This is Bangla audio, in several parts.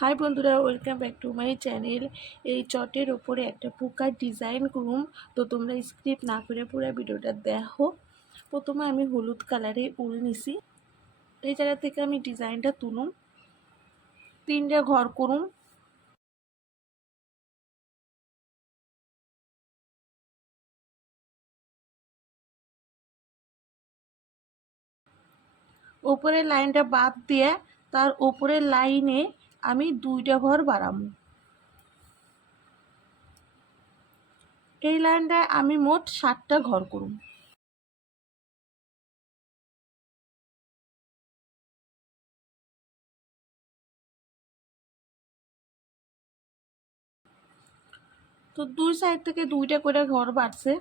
হাই বন্ধুরা, welcome back to my channel. এই চটের ওপরে একটা পোকার ডিজাইন করুম, তো তোমরা স্ক্রিপ্ট না করে পুরো ভিডিওটা দেখো। প্রথমে আমি হলুদ কালারে উল নিছি, এই জায়গা থেকে আমি ডিজাইনটা তুলুম, তিনটা ঘর করুম। ওপরের লাইনটা বাদ দিয়ে তার ওপরের লাইনে আমি দুইটা ঘর বাড়াবো। এই লাইনটায় আমি মোট 7টা ঘর করুম। তো দুই সাইড থেকে দুইটা করে ঘর বাড়ছে।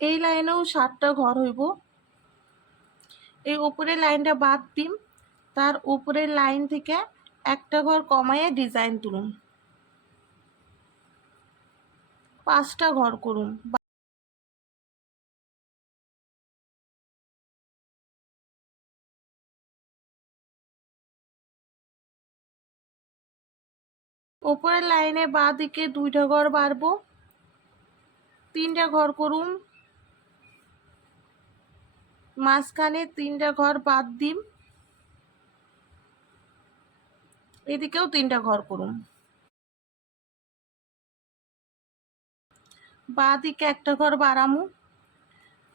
এই লাইনেও 7টা ঘর হইব। এই উপরের লাইনটা বাদ দিম, তার উপরের লাইন থেকে একটা ঘর কমাইয়ে ডিজাইন তুলুম, 5টা ঘর করুম। উপরের লাইনে বাঁ দিকে দুইটা ঘর বাড়বো, 3টা ঘর করুম। মাঝখানে 3টা ঘর বাদ দিম, এদিকেও 3টা ঘর করুম। বাঁ দিকে একটা ঘর বাড়ামু,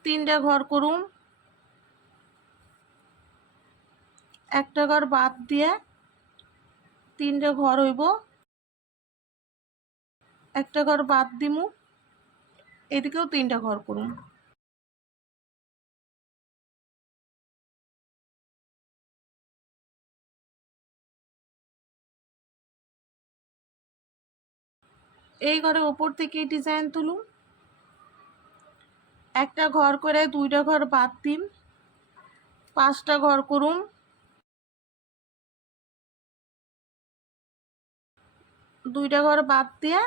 3টা ঘর করুম। একটা ঘর বাদ দিয়ে 3টা ঘর হইব, একটা ঘর বাদ দিমু, এদিকেও 3টা ঘর করুম। এই ঘরে উপর থেকে ডিজাইন তুলুম, একটা ঘর করে 2টা ঘর বাদ দিম, 5টা ঘর করুম। দুইটা ঘর বাদ দিয়ে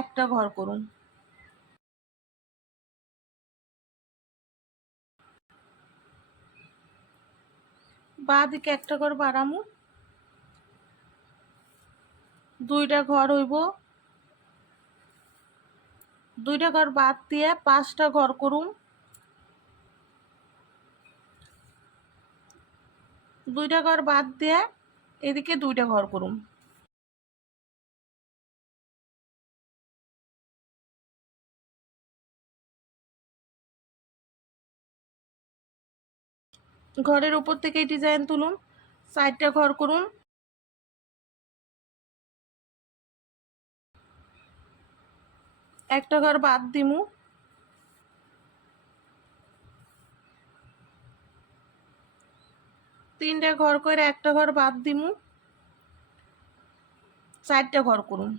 একটা ঘর করুন। বাঁ দিকে একটা ঘর বাড়ামু, 2টা ঘর হইব, 2টা ঘর বাদ দিয়ে 5টা ঘর করুন। 2টা ঘর বাদ দিয়ে এদিকে 2টা ঘর করুন। ঘরের উপর থেকে ডিজাইন তুলুন, 4টা ঘর করুন। একটা ঘর বাদ দিমু, 3টা ঘর করে একটা ঘর বাদ দিমু, 4টা ঘর করুন।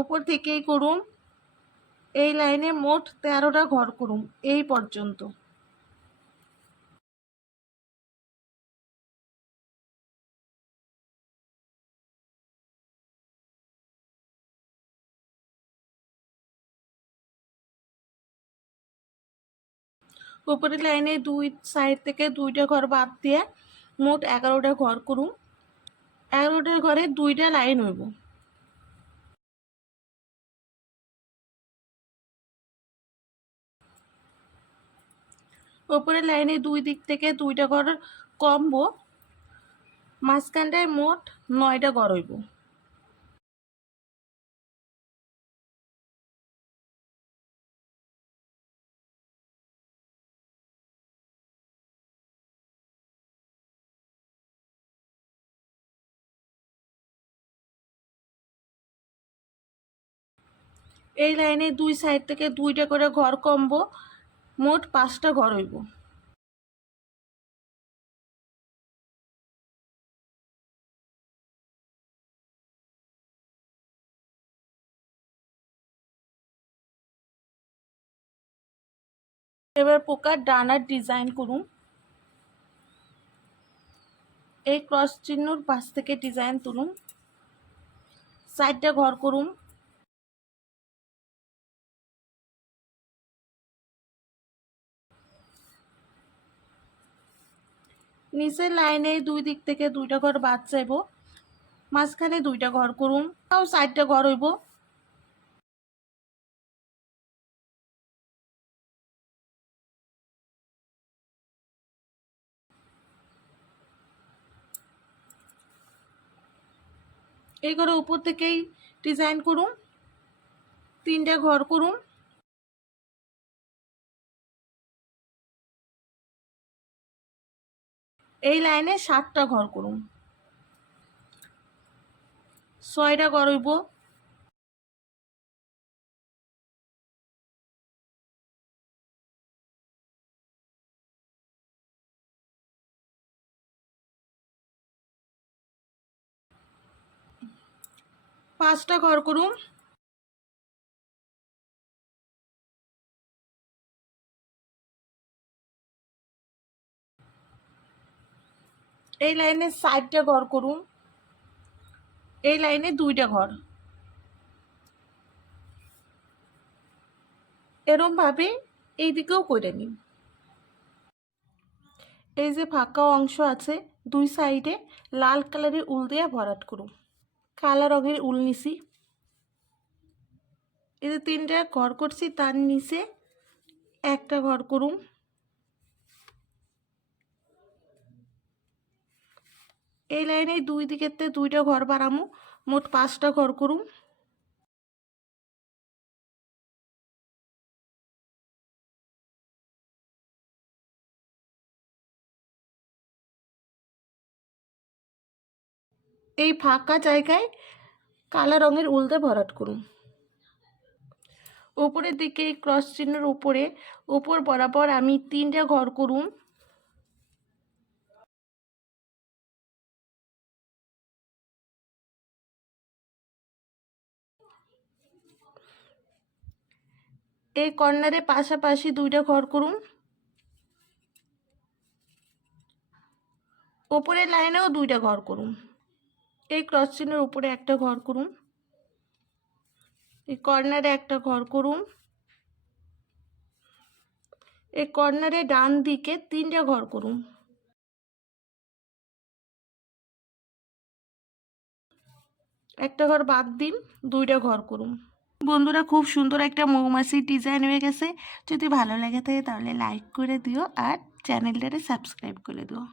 উপর থেকেই করুন। এই লাইনে মোট 13টা ঘর করুন এই পর্যন্ত। উপরের লাইনে দুই সাইড থেকে 2টা ঘর বাদ দিয়ে মোট 11টা ঘর করুন। 11টার ঘরে 2টা লাইন হইব। উপরের লাইনে দুই দিক থেকে 2টা ঘর কমবো, মাঝখানটায় মোট 9টা ঘর হইব। এই লাইনে দুই সাইড থেকে 2টা করে ঘর কমবো, মোট 5টা ঘর হইব। এবার পোকার ডানার ডিজাইন করুম। এই ক্রস চিহ্নর পাশ থেকে ডিজাইন তুলুম, সাইডটা ঘর করুম। নিচের লাইনে দুই দিক থেকে দুইটা ঘর বাদ চাইব, মাঝখানে দুইটা ঘর করুম, তাও সাইডটা ঘর হইব। এই ঘরে উপর থেকেই ডিজাইন করুম, তিনটা ঘর করুম। এই লাইনে 7টা ঘর করুম, 6টা ঘর হইব। পাঁচটা ঘর করুম। এই লাইনে 4টা ঘর করুম, এই লাইনে দুইটা ঘর। এরম ভাবে এই দিকেও করে নিন। এই যে ফাঁকা অংশ আছে দুই সাইডে লাল কালারের উল দিয়ে ভরাট করুন। কালো রঙের উল নিছি, এই যে 3টা ঘর করছি তার নিচে একটা ঘর করুন। এই লাইনে দুই দিকেতে দুইটা ঘর বাড়ামু, মোট 5টা ঘর করুন। এই ফাঁকা জায়গায় কালো রঙের উল দিয়ে ভরাট করুন। উপরের দিকে এই ক্রস চিহ্নের উপরে উপর বরাবর আমি 3টা ঘর করুন। এই কর্নারে পাশাপাশি দুইটা ঘর করুন। উপরের লাইনেও দুইটা ঘর করুন। এই ক্রস চিহ্নের উপরে একটা ঘর করুন, এই কর্নারে একটা ঘর করুন। এই কর্নারে ডান দিকে 3টা ঘর করুন। একটা ঘর বাদ দিন, দুইটা ঘর করুন। বন্ধুরা, খুব সুন্দর একটা মৌমাছির ডিজাইন হয়ে গেছে। যদি ভালো লাগে থাকে তাহলে লাইক করে দিও আর চ্যানেলটারে সাবস্ক্রাইব করে দিও।